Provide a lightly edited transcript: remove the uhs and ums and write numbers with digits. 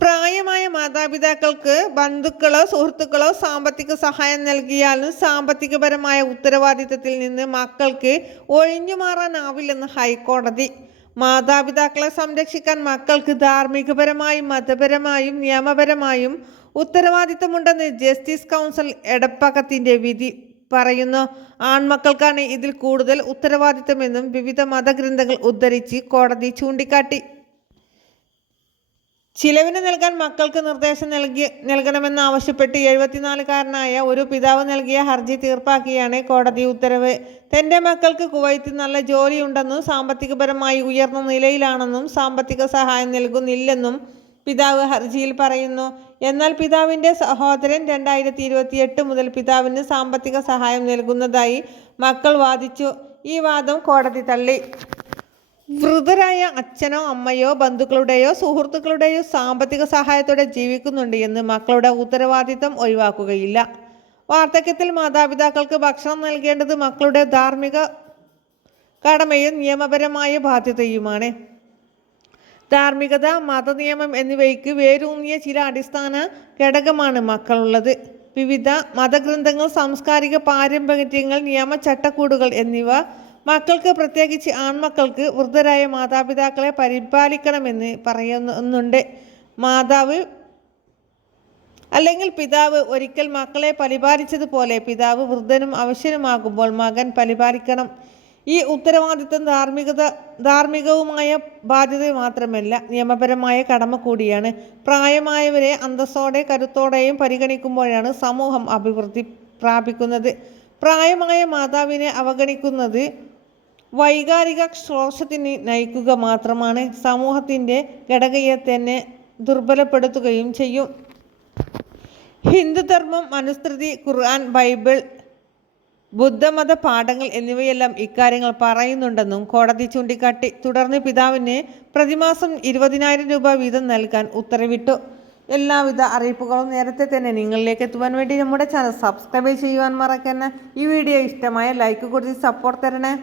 പ്രായമായ മാതാപിതാക്കൾക്ക് ബന്ധുക്കളോ സുഹൃത്തുക്കളോ സാമ്പത്തിക സഹായം നൽകിയാലും സാമ്പത്തികപരമായ ഉത്തരവാദിത്തത്തിൽ നിന്ന് മക്കൾക്ക് ഒഴിഞ്ഞു മാറാനാവില്ലെന്ന് ഹൈക്കോടതി. മാതാപിതാക്കളെ സംരക്ഷിക്കാൻ മക്കൾക്ക് ധാർമ്മികപരമായും മതപരമായും നിയമപരമായും ഉത്തരവാദിത്തമുണ്ടെന്ന് ജസ്റ്റിസ് കൗൺസിൽ എടപ്പകത്തിന്റെ വിധി പറയുന്നു. ആൺമക്കൾക്കാണ് ഇതിൽ കൂടുതൽ ഉത്തരവാദിത്തമെന്നും വിവിധ മതഗ്രന്ഥങ്ങൾ ഉദ്ധരിച്ച് കോടതി ചൂണ്ടിക്കാട്ടി. ചിലവിന് നൽകാൻ മക്കൾക്ക് നിർദ്ദേശം നൽകണമെന്നാവശ്യപ്പെട്ട് 74-കാരനായ ഒരു പിതാവ് നൽകിയ ഹർജി തീർപ്പാക്കിയാണ് കോടതി ഉത്തരവ്. തന്റെ മക്കൾക്ക് കുവൈത്തിൽ നല്ല ജോലിയുണ്ടെന്നും സാമ്പത്തികപരമായി ഉയർന്ന നിലയിലാണെന്നും സാമ്പത്തിക സഹായം നൽകുന്നില്ലെന്നും പിതാവ് ഹർജിയിൽ പറയുന്നു. എന്നാൽ പിതാവിന്റെ സഹോദരൻ 2028 മുതൽ പിതാവിന് സാമ്പത്തിക സഹായം നൽകുന്നതായി മക്കൾ വാദിച്ചു. ഈ വാദം കോടതി തള്ളി. വൃദ്ധരായ അച്ഛനോ അമ്മയോ ബന്ധുക്കളുടെയോ സുഹൃത്തുക്കളുടെയോ സാമ്പത്തിക സഹായത്തോടെ ജീവിക്കുന്നുണ്ട് എന്ന് മക്കളുടെ ഉത്തരവാദിത്തം ഒഴിവാക്കുകയില്ല. വാർദ്ധക്യത്തിൽ മാതാപിതാക്കൾക്ക് ഭക്ഷണം നൽകേണ്ടത് മക്കളുടെ ധാർമ്മിക കടമയും നിയമപരമായ ബാധ്യതയുമാണ്. ധാർമ്മികത, മതനിയമം എന്നിവയ്ക്ക് വേരൂന്നിയ ചില അടിസ്ഥാന ഘടകമാണ് മക്കളുള്ളത്. വിവിധ മതഗ്രന്ഥങ്ങൾ, സാംസ്കാരിക പാരമ്പര്യങ്ങൾ, നിയമ ചട്ടക്കൂടുകൾ എന്നിവ മക്കൾക്ക്, പ്രത്യേകിച്ച് ആൺമക്കൾക്ക് വൃദ്ധരായ മാതാപിതാക്കളെ പരിപാലിക്കണമെന്ന് പറയുന്നുണ്ട്. മാതാവ് അല്ലെങ്കിൽ പിതാവ് ഒരിക്കൽ മക്കളെ പരിപാലിച്ചതുപോലെ പിതാവ് വൃദ്ധനും അവശനുമാകുമ്പോൾ മകൻ പരിപാലിക്കണം. ഈ ഉത്തരവാദിത്തം ധാർമ്മികവുമായ ബാധ്യത മാത്രമല്ല, നിയമപരമായ കടമ കൂടിയാണ്. പ്രായമായവരെ അന്തസ്സോടെ കരുത്തോടെയും പരിഗണിക്കുമ്പോഴാണ് സമൂഹം അഭിവൃദ്ധി പ്രാപിക്കുന്നത്. പ്രായമായ മാതാവിനെ അവഗണിക്കുന്നത് വൈകാരിക ശോഷത്തിന് നയിക്കുക മാത്രമാണ്, സമൂഹത്തിൻ്റെ ഘടകയെ തന്നെ ദുർബലപ്പെടുത്തുകയും ചെയ്യും. ഹിന്ദുധർമ്മം, മനുസ്മൃതി, ഖുർആൻ, ബൈബിൾ, ബുദ്ധമത പാഠങ്ങൾ എന്നിവയെല്ലാം ഇക്കാര്യങ്ങൾ പറയുന്നുണ്ടെന്നും കോടതി ചൂണ്ടിക്കാട്ടി. തുടർന്ന് പിതാവിന് പ്രതിമാസം 20,000 രൂപ വീതം നൽകാൻ ഉത്തരവിട്ടു. എല്ലാവിധ അറിയിപ്പുകളും നേരത്തെ തന്നെ നിങ്ങളിലേക്ക് എത്തുവാൻ വേണ്ടി നമ്മുടെ ചാനൽ സബ്സ്ക്രൈബ് ചെയ്യുവാൻ മറക്കരുത്. ഈ വീഡിയോ ഇഷ്ടമായ ലൈക്ക് കൊടുത്ത് സപ്പോർട്ട് തരണേ.